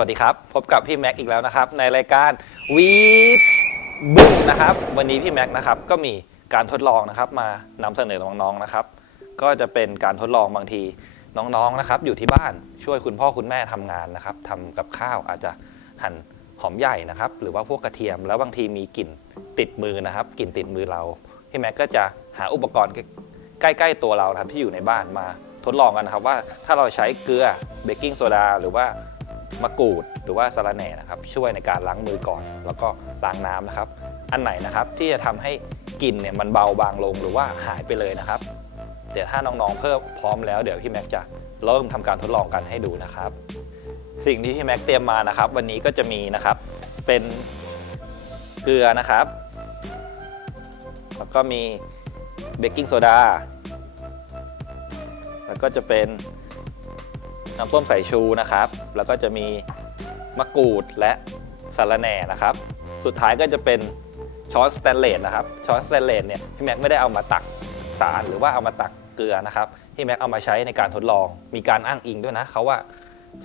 วัสดีครับ พบกับพี่แม็กอีกแล้วนะครับ ในรายการวีบึ้งนะครับ วันนี้พี่แม็กนะครับก็มีการทดลองนะครับมานำเสนอน้องๆนะครับ ก็จะเป็นการทดลองบางทีน้องๆนะครับ อยู่ที่บ้านช่วยคุณพ่อคุณแม่ทำงานนะครับทำกับข้าวอาจจะหั่นหอมใหญ่นะครับ หรือว่าพวกกระเทียมแล้วบางทีมีกลิ่นติดมือนะครับกลิ่นติดมือเราพี่แม็กก็จะหาอุปกรณ์ใกล้ๆตัวเราครับที่อยู่ในบ้านมาทดลองกันนะครับว่าถ้าเราใช้เกลือเบกกิ้งโซดาหรือว่า มะกรูดหรือว่าสะระแหน่นะครับ ช่วยในการล้างมือก่อน แล้วก็ล้างน้ำนะครับ อันไหนนะครับที่จะทำให้กลิ่นเนี่ยมันเบาบางลงหรือว่าหายไปเลยนะครับ เดี๋ยวถ้าน้องๆเพิ่มพร้อมแล้วเดี๋ยวพี่แม็กจะเริ่มทำการทดลองกันให้ดูนะครับ สิ่งที่พี่แม็กเตรียมมานะครับ วันนี้ก็จะมีนะครับเป็นเกลือนะครับ แล้วก็มีเบกกิ้งโซดาแล้วก็จะเป็น น้ำส้มสายชูนะครับ แล้วก็จะมีมะกรูดและสาระแหน่นะครับ สุดท้ายก็จะเป็นช้อนสแตนเลสนะครับ ช้อนสแตนเลสเนี่ยพี่แม็กไม่ได้เอามาตักสารหรือว่าเอามาตักเกลือนะครับพี่แม็กเอามาใช้ในการทดลอง มีการอ้างอิงด้วยนะเขาว่า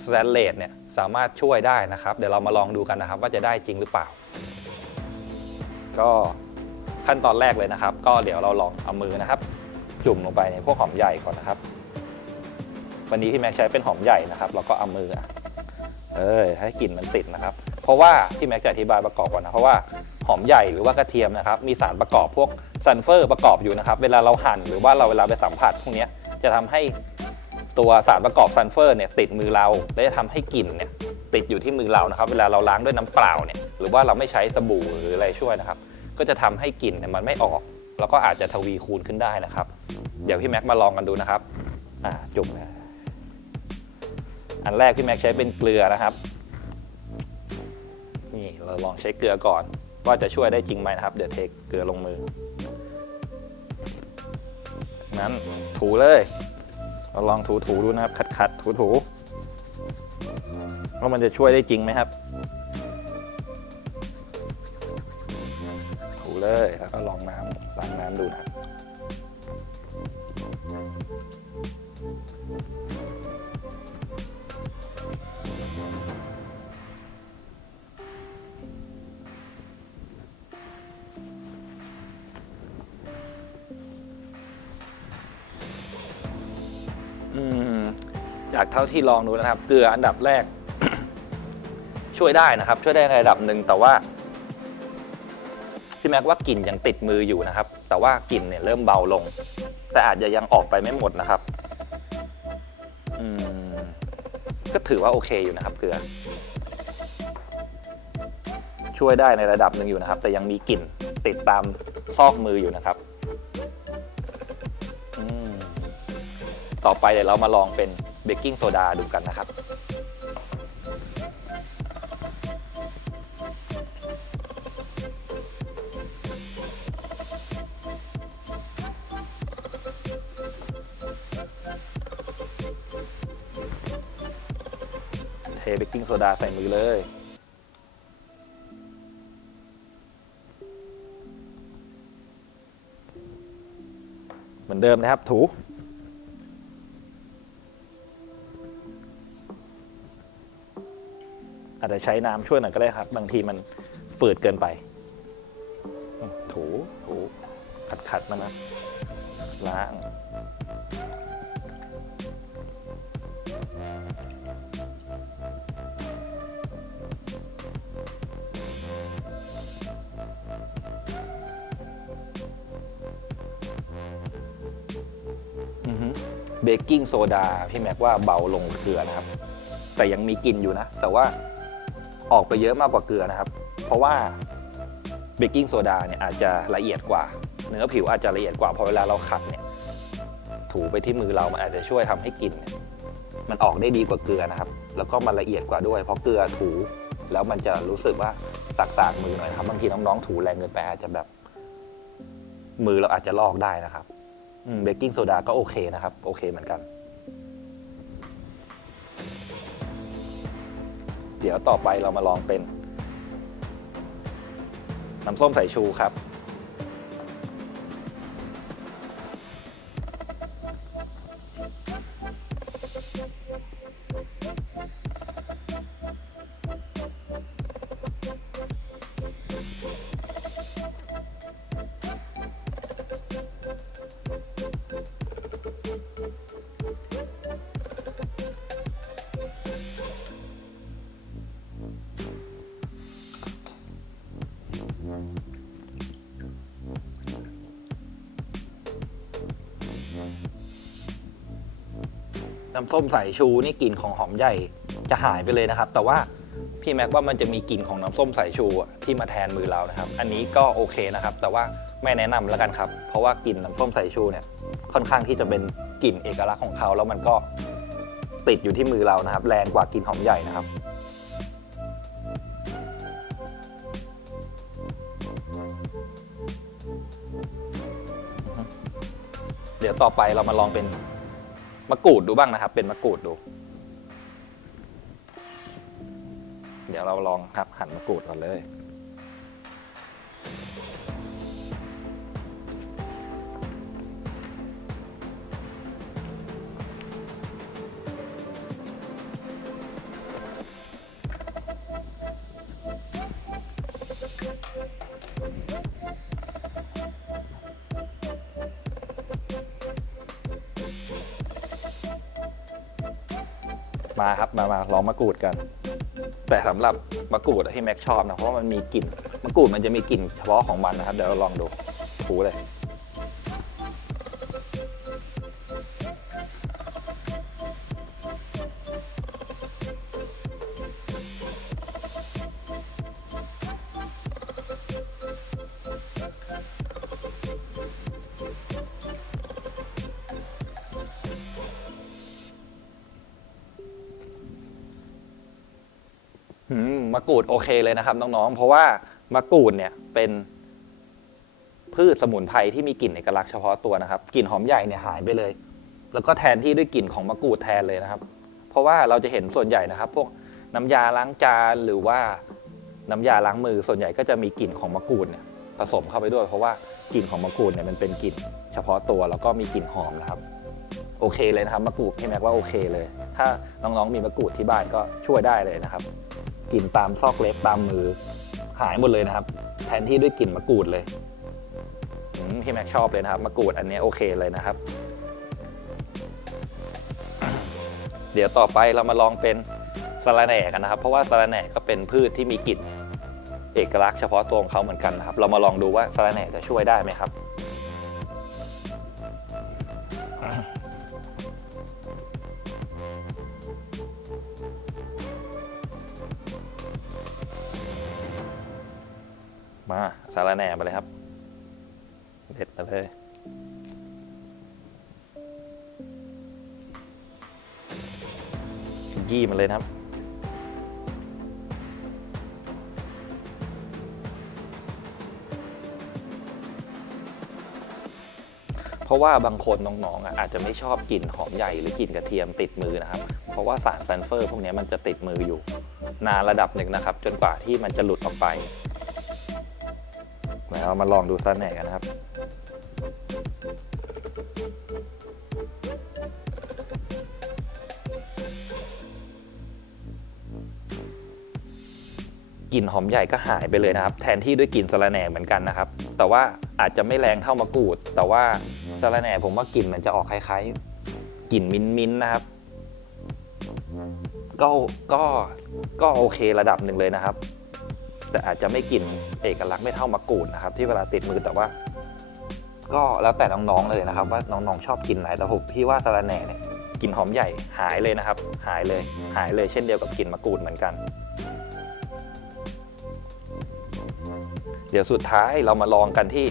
สแตนเลสเนี่ยสามารถช่วยได้นะครับ เดี๋ยวเรามาลองดูกันนะครับ ว่าจะได้จริงหรือเปล่า ก็ขั้นตอนแรกเลยนะครับ ก็เดี๋ยวเราลองเอามือนะครับ จุ่มลงไปในพวกหอมใหญ่ก่อนนะครับ วันนี้พี่แม็กใช้เป็นหอมใหญ่นะครับแล้วก็เอามือเออให้กลิ่นมันติดนะครับ เพราะว่าพี่แม็กจะอธิบายประกอบก่อนนะเพราะว่าหอมใหญ่หรือว่ากระเทียมนะครับมีสารประกอบพวกซัลเฟอร์ประกอบอยู่นะครับ เวลาเราหั่นหรือว่าเราเวลาไปสัมผัสพวกนี้จะทำให้ตัวสารประกอบซัลเฟอร์เนี่ยติดมือเราและจะทำให้กลิ่นเนี่ยติดอยู่ที่มือเรานะครับ เวลาเราล้างด้วยน้ำเปล่าเนี่ยหรือว่าเราไม่ใช้สบู่หรืออะไรช่วยนะครับ ก็จะทำให้กลิ่นเนี่ยมันไม่ออก แล้วก็อาจจะทวีคูณขึ้นได้นะครับ เดี๋ยวพี่แม็กมาลองกันดูนะครับ อ่าจุ่มนะ อันแรกพี่แม็กใช้เป็นเกลือนะครับนี่เราลองใช้เกลือก่อน ว่าจะช่วยได้จริงไหมนะครับ เดี๋ยวเทเกลือลงมือ นั้นถูเลย เราลองถูถูดูนะครับ ขัดขัดถูถูว่ามันจะช่วยได้จริงไหมครับ ถูเลยแล้วก็ลองน้ำล้างน้ำดูนะครับ จากเท่าที่ลองดูนะครับ เกลืออันดับแรก ช่วยได้นะครับ ช่วยได้ในระดับหนึ่งแต่ว่าพี่แม็กว่ากลิ่นยังติดมืออยู่นะครับ แต่ว่ากลิ่นเนี่ยเริ่มเบาลง แต่อาจจะยังออกไปไม่หมดนะครับอืมก็ถือว่าโอเคอยู่นะครับ เกลือ ช่วยได้ในระดับหนึ่งอยู่นะครับ แต่ยังมีกลิ่นติดตามซอกมืออยู่นะครับต่อไปเดี๋ยวเรามาลองเป็น เบกกิ้งโซดาดูกันนะครับ เทเบกกิ้งโซดาใส่มือเลยเหมือนเดิมนะครับถู อาจจะใช้น้ำช่วยหน่อยก็ได้ครับ บางทีมันฝืดเกินไปอืมถูถูขัดขัดมันนะล้างเบกกิ้งโซดาพี่แม็กว่าเบาลงกว่าเกลือนะครับ แต่ยังมีกลิ่นอยู่นะ แต่ว่า ออกไปเยอะมากกว่าเกลือนะครับ เพราะว่าเบกกิ้งโซดาเนี่ยอาจจะละเอียดกว่า เนื้อผิวอาจจะละเอียดกว่าพอเวลาเราขัดเนี่ยถูไปที่มือเรามันอาจจะช่วยทำให้กลิ่นมันออกได้ดีกว่าเกลือนะครับ แล้วก็มันละเอียดกว่าด้วย เพราะเกลือถูแล้วมันจะรู้สึกว่าสักๆมือหน่อยครับบางทีน้องๆถูแรงเกินไปอาจจะแบบ มือเราอาจจะลอกได้นะครับเบกกิ้งโซดาก็โอเคนะครับ โอเคเหมือนกัน เดี๋ยวต่อไปเรามาลองเป็น น้ำส้มสายชูครับ น้ำส้มสายชูนี่กลิ่นของหอมใหญ่จะหายไปเลยนะครับ แต่ว่าพี่แม็กว่ามันจะมีกลิ่นของน้ำส้มสายชูอะที่มาแทนมือเรานะครับ อันนี้ก็โอเคนะครับ แต่ว่าไม่แนะนำแล้วกันครับ เพราะว่ากลิ่นน้ำส้มสายชูเนี่ยค่อนข้างที่จะเป็นกลิ่นเอกลักษณ์ของเขาแล้วมันก็ติดอยู่ที่มือเรานะครับ แรงกว่ากลิ่นหอมใหญ่นะครับ เดี๋ยวต่อไปเรามาลองเป็น มะกรูดดูบ้างนะครับ เป็นมะกรูดดู เดี๋ยวเราลองครับหั่นมะกรูดก่อนเลย มาครับมามาลองมะกรูดกัน แต่สำหรับมะกรูดที่แม็กชอบนะเพราะว่ามันมีกลิ่นมะกรูดมันจะมีกลิ่นเฉพาะของมันนะครับเดี๋ยวเราลองดูถูเลย กรูดโอเคเลยนะครับน้องๆ เพราะว่ามะกรูดเนี่ยเป็นพืชสมุนไพรที่มีกลิ่นเอกลักษณ์เฉพาะตัวนะครับกลิ่นหอมใหญ่เนี่ยหายไปเลย แล้วก็แทนที่ด้วยกลิ่นของมะกรูดแทนเลยนะครับ เพราะว่าเราจะเห็นส่วนใหญ่นะครับ พวกน้ำยาล้างจานหรือว่าน้ำยาล้างมือส่วนใหญ่ก็จะมีกลิ่นของมะกรูดเนี่ยผสมเข้าไปด้วย เพราะว่ากลิ่นของมะกรูดเนี่ยมันเป็นกลิ่นเฉพาะตัวแล้วก็มีกลิ่นหอมนะครับ โอเคเลยนะครับมะกรูดพี่แม็กว่าโอเคเลย ถ้าน้องๆมีมะกรูดที่บ้านก็ช่วยได้เลยนะครับ กลิ่นตามซอกเล็บตามมือหายหมดเลยนะครับ แทนที่ด้วยกลิ่นมะกรูดเลยพี่แม็กชอบเลยนะครับมะกรูดอันนี้โอเคเลยนะครับ เดี๋ยวต่อไปเรามาลองเป็นสะระแหน่กันนะครับ เพราะว่าสะระแหน่ก็เป็นพืชที่มีกลิ่นเอกลักษณ์เฉพาะตัวของเขาเหมือนกันนะครับ เรามาลองดูว่าสะระแหน่จะช่วยได้ไหมครับ มาสารแหน่มาเลยครับ เด็ดมาเลยยี่มันเลยนะครับเพราะว่าบางคนน้องๆออาจจะไม่ชอบกลิ่นหอมใหญ่หรือกลิ่นกระเทียมติดมือนะครับ เพราะว่าสารซัลเฟอร์ พวกนี้มันจะติดมืออยู่ นานระดับหนึ่งนะครับ จนกว่าที่มันจะหลุดออกไป เดี๋ยวมาลองดูซะแหน่กันนะครับ กลิ่นหอมใหญ่ก็หายไปเลยนะครับ แทนที่ด้วยกลิ่นสะระแหน่เหมือนกันนะครับ แต่ว่าอาจจะไม่แรงเท่ามะกรูด แต่ว่าสะระแหน่ผมว่ากลิ่นมันจะออกคล้ายๆกลิ่นมิ้นท์ๆนะครับ ก็ก็ก็โอเคระดับหนึ่งเลยนะครับ แต่อาจจะไม่กลิ่นเอกลักษณ์ไม่เท่ามะกรูดนะครับที่เวลาติดมือแต่ว่า ก็แล้วแต่น้องๆเลยนะครับ ว่าน้องๆชอบกินไหนแต่ผมพี่ว่าสะระแหน่เนี่ยกลิ่นหอมใหญ่หายเลยนะครับ หายเลยหายเลยเช่นเดียวกับกลิ่นมะกรูดเหมือนกัน เดี๋ยวสุดท้ายเรามาลองกันที่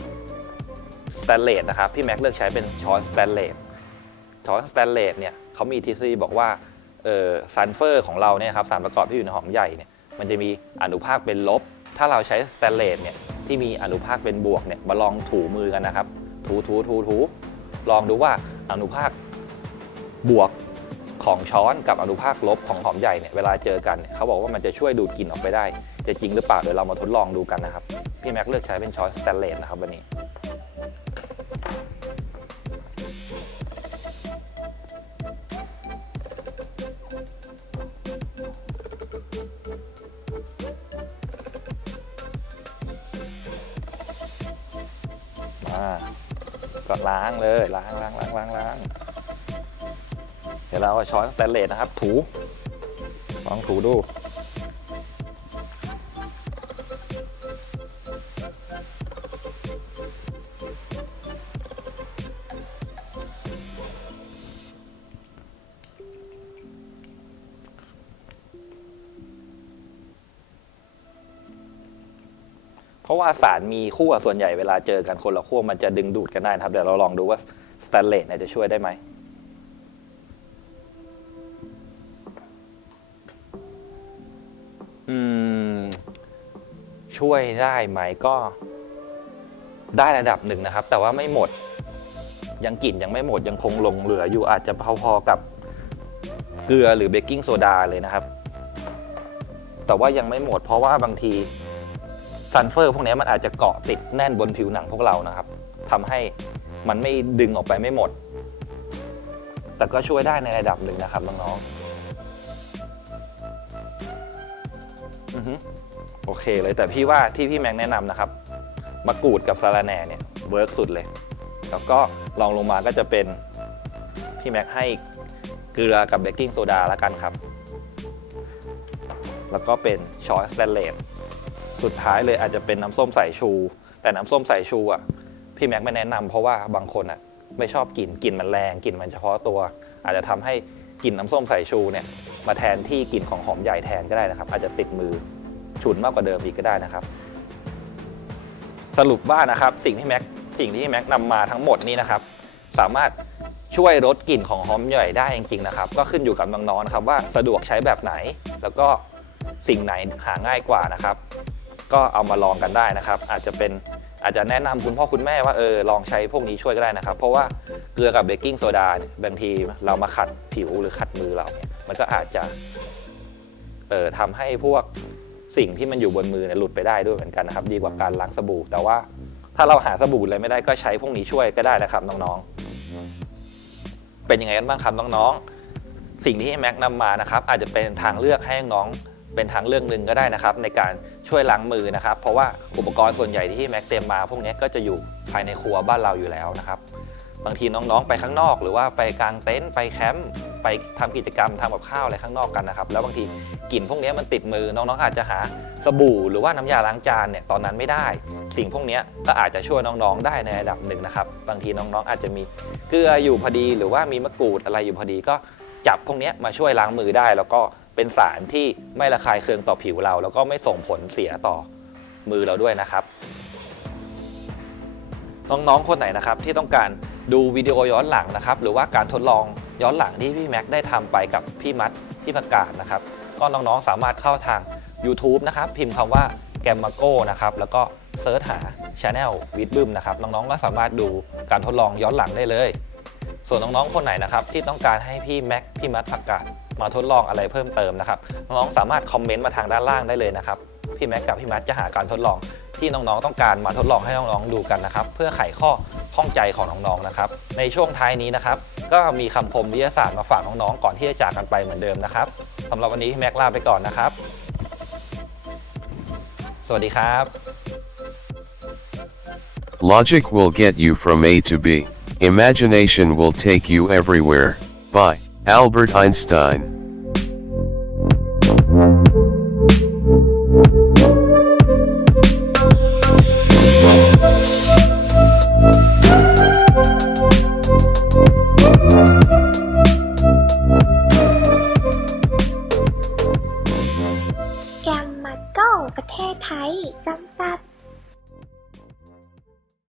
สแตนเลสนะครับพี่แม็กเลือกใช้เป็นช้อนสแตนเลสช้อนสแตนเลสเนี่ยเขามีทฤษฎีบอกว่าซัลเฟอร์ของเราเนี่ยครับสารประกอบที่อยู่ในหอมใหญ่เนี่ยมันจะมีอนุภาคเป็นลบ ถ้าเราใช้สแตนเลสเนี่ยที่มีอนุภาคเป็นบวกเนี่ยมาลองถูมือกันนะครับ ถูถูถูถูลองดูว่าอนุภาคบวกของช้อนกับอนุภาคลบของหอมใหญ่เนี่ยเวลาเจอกันเนี่ยเขาบอกว่ามันจะช่วยดูดกลิ่นออกไปได้ จะจริงหรือเปล่าเดี๋ยวเรามาทดลองดูกันนะครับ พี่แม็กเลือกใช้เป็นช้อนสแตนเลสนะครับวันนี้ ล้างลยล้างล้างล้างล้างล้างเดี๋ยวเราเอาช้อนสแตนเลสนะครับ ถูลองถูดู ว่าสารมีขั้วส่วนใหญ่เวลาเจอกันคนละขั้วมันจะดึงดูดกันได้นะครับ เดี๋ยวเราลองดูว่าสแตนเลสเนี่ยจะช่วยได้ไหมอืม ช่วยได้ไหมก็ได้ระดับหนึ่งนะครับ แต่ว่าไม่หมด ยังกลิ่นยังไม่หมดยังคงหลงเหลืออยู่อาจจะพอๆกับเกลือหรือเบกกิ้งโซดาเลยนะครับ แต่ว่ายังไม่หมดเพราะว่าบางที ซัลเฟอร์พวกนี้มันอาจจะเกาะติดแน่นบนผิวหนังพวกเรานะครับทำให้มันไม่ดึงออกไปไม่หมด แต่ก็ช่วยได้ในระดับหนึ่งนะครับน้องๆโอเคเลยแต่พี่ว่าที่พี่แม็กแนะนำนะครับมะกรูดกับสาระแหน่เนี่ยเวิร์กสุดเลย แล้วก็ลองลงมาก็จะเป็นพี่แม็กให้เกลือกับเบกกิ้งโซดาแล้วกันครับ แล้วก็เป็นช้อนสแตนเลส สุดท้ายเลยอาจจะเป็นน้ำส้มสายชู แต่น้ำส้มสายชูอะพี่แม็กไม่แนะนำเพราะว่าบางคนอะไม่ชอบกลิ่นกลิ่นมันแรงกลิ่นมันเฉพาะตัว อาจจะทำให้กลิ่นน้ำส้มสายชูเนี่ยมาแทนที่กลิ่นของหอมใหญ่แทนก็ได้นะครับ อาจจะติดมือฉุนมากกว่าเดิมอีกก็ได้นะครับ สรุปว่านะครับสิ่งที่แม็กสิ่งที่แม็กนำมาทั้งหมดนี้นะครับ สามารถช่วยลดกลิ่นของหอมใหญ่ได้จริงๆนะครับ ก็ขึ้นอยู่กับน้องๆนะครับว่าสะดวกใช้แบบไหน แล้วก็สิ่งไหนหาง่ายกว่านะครับ ก็เอามาลองกันได้นะครับ อาจจะเป็นอาจจะแนะนำคุณพ่อคุณแม่ว่าเออลองใช้พวกนี้ช่วยก็ได้นะครับ เพราะว่าเกลือกับเบกกิ้งโซดาเนี่ยบางทีเรามาขัดผิวหรือขัดมือเราเนี่ยมันก็อาจจะเอ่อทำให้พวกสิ่งที่มันอยู่บนมือเนี่ยหลุดไปได้ด้วยเหมือนกันนะครับ ดีกว่าการล้างสบู่ แต่ว่าถ้าเราหาสบู่อะไรไม่ได้ก็ใช้พวกนี้ช่วยก็ได้นะครับน้องๆเป็นยังไงกันบ้างครับน้องๆสิ่งที่แม็กนำมานะครับอาจจะเป็นทางเลือกให้น้อง เป็นทางเลือกหนึ่งก็ได้นะครับในการช่วยล้างมือนะครับ เพราะว่าอุปกรณ์ส่วนใหญ่ที่แม็กเตรียมมา พวกนี้ก็จะอยู่ภายในครัวบ้านเราอยู่แล้วนะครับ บางทีน้องๆไปข้างนอก หรือว่าไปกางเต็นท์ไปแคมป์ไปทำกิจกรรมทำกับข้าวอะไรข้างนอกกันนะครับ แล้วบางทีกลิ่นพวกนี้มันติดมือน้องๆอาจจะหาสบู่ หรือว่าน้ำยาล้างจานเนี่ยตอนนั้นไม่ได้ สิ่งพวกนี้ก็อาจจะช่วยน้องๆได้ในระดับหนึ่งนะครับ บางทีน้องๆอาจจะมีเกลืออยู่พอดี หรือว่ามีมะกรูดอะไรอยู่พอดีก็จับพวกนี้มาช่วยล้างมือได้แล้วก็ เป็นสารที่ไม่ระคายเคืองต่อผิวเรา แล้วก็ไม่ส่งผลเสียต่อมือเราด้วยนะครับน้องๆคนไหนนะครับที่ต้องการดูวิดีโอย้อนหลังนะครับ หรือว่าการทดลองย้อนหลังที่พี่แม็กได้ทำไปกับพี่มัดพี่ประกาศนะครับ ก็น้องๆสามารถเข้าทาง YouTube นะครับ พิมพ์คำว่าแกมมาโก้นะครับ แล้วก็เซิร์ชหา Channel วิดบึมนะครับ น้องๆก็สามารถดูการทดลองย้อนหลังได้เลย ส่วนน้องๆคนไหนนะครับที่ต้องการให้พี่แม็กพี่มัดประกาศ มาทดลองอะไรเพิ่มเติมนะครับ น้องๆสามารถคอมเมนต์มาทางด้านล่างได้เลยนะครับ พี่แม็กกับพี่มัดจะหาการทดลองที่น้องๆต้องการมาทดลองให้น้องๆดูกันนะครับ เพื่อไขข้อข้องใจของน้องๆนะครับ ในช่วงท้ายนี้นะครับ ก็มีคำคมวิทยาศาสตร์มาฝากน้องๆก่อนที่จะจากกันไปเหมือนเดิมนะครับสำหรับวันนี้พี่แม็กลาไปก่อนนะครับ สวัสดีครับ Logic will get you from A to B. Imagination will take you everywhere. bye Albert Einstein.